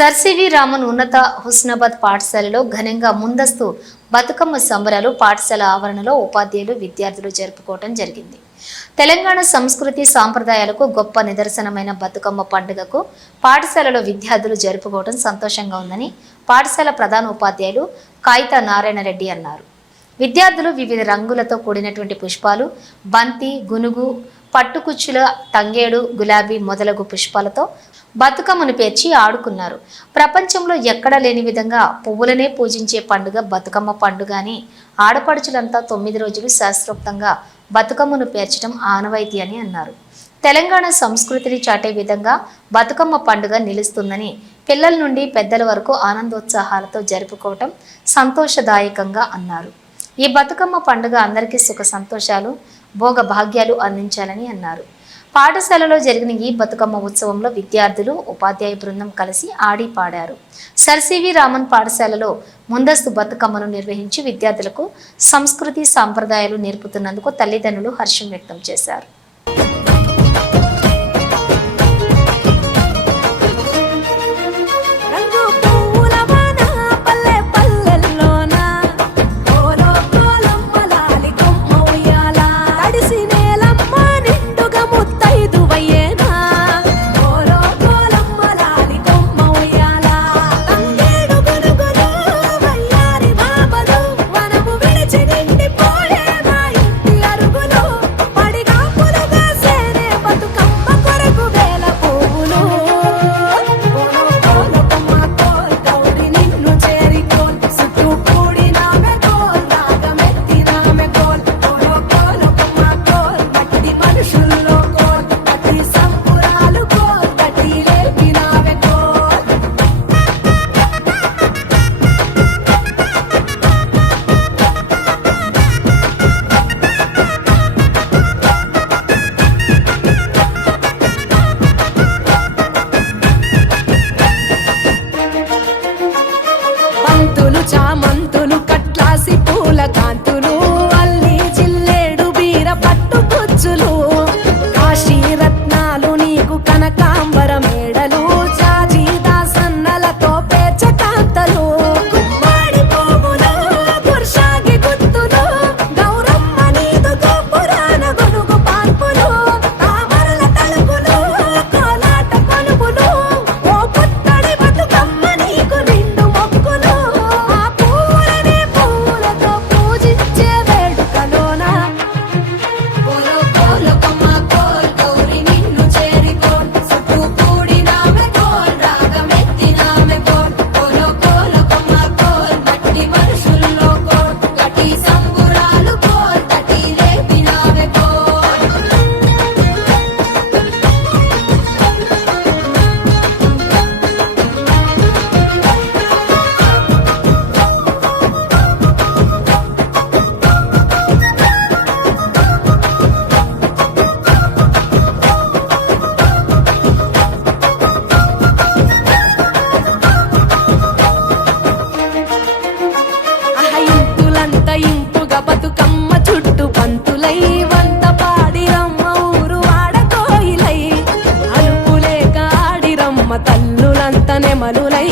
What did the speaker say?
Sir C V Raman ఉన్నత హుస్నాబాద్ పాఠశాలలో ఘనంగా ముందస్తు బతుకమ్మ సంబరాలు పాఠశాల ఆవరణలో ఉపాధ్యాయులు విద్యార్థులు జరుపుకోవడం జరిగింది. తెలంగాణ సంస్కృతి సాంప్రదాయాలకు గొప్ప నిదర్శనమైన బతుకమ్మ పండుగకు పాఠశాలలో విద్యార్థులు జరుపుకోవడం సంతోషంగా ఉందని పాఠశాల ప్రధాన ఉపాధ్యాయులు కాయిత నారాయణ రెడ్డి అన్నారు. విద్యార్థులు వివిధ రంగులతో కూడినటువంటి పుష్పాలు, బంతి, గునుగు, పట్టుకుచ్చుల, తంగేడు, గులాబీ మొదలగు పుష్పాలతో బతుకమ్మను పేర్చి ఆడుకున్నారు. ప్రపంచంలో ఎక్కడా లేని విధంగా పువ్వులనే పూజించే పండుగ బతుకమ్మ పండుగ అని ఆడపడుచులంతా 9 రోజులు శాస్త్రోక్తంగా బతుకమ్మను పేర్చడం ఆనవాయితీ అని అన్నారు. తెలంగాణ సంస్కృతిని చాటే విధంగా బతుకమ్మ పండుగ నిలుస్తుందని పిల్లల నుండి పెద్దల వరకు ఆనందోత్సాహాలతో జరుపుకోవటం సంతోషదాయకంగా అన్నారు. ఈ బతుకమ్మ పండుగ అందరికీ సుఖ సంతోషాలు, భోగ భాగ్యాలు అందించాలని అన్నారు. పాఠశాలలో జరిగిన ఈ బతుకమ్మ ఉత్సవంలో విద్యార్థులు, ఉపాధ్యాయ బృందం కలిసి ఆడి పాడారు. సర్ సివి రామన్ పాఠశాలలో ముందస్తు బతుకమ్మను నిర్వహించి విద్యార్థులకు సంస్కృతి సాంప్రదాయాలు నేర్పుతున్నందుకు తల్లిదండ్రులు హర్షం వ్యక్తం చేశారు. చామంతులు, కట్లాసి పూల కాంతులు, అల్లి జిల్లేడు బీర పట్టు గుచ్చులు, కాశీ రత్నాలు నీకు కనకాంబర మేడలు, జాజి దాసన్నలతో పేర్చ కాంతలు, గుమ్మాడి పువ్వులు, గుర్షాగి గుత్తులు, గౌరమ్మ నీదు గోపురాన గొనుగు పాన్పులు, తామరల తలుపులు, కోలాట కొలుపులు, ఓ పుత్తడి బతుకమ్మ నీకు నిండు మొక్కులు, ఇంపుగా బతుకమ్మ చుట్టు పంతులై వంత పాడిరమ్మ ఊరు వాడకోయిలై, అలుపులేక ఆడిరమ్మ తల్లులంత నెమలులై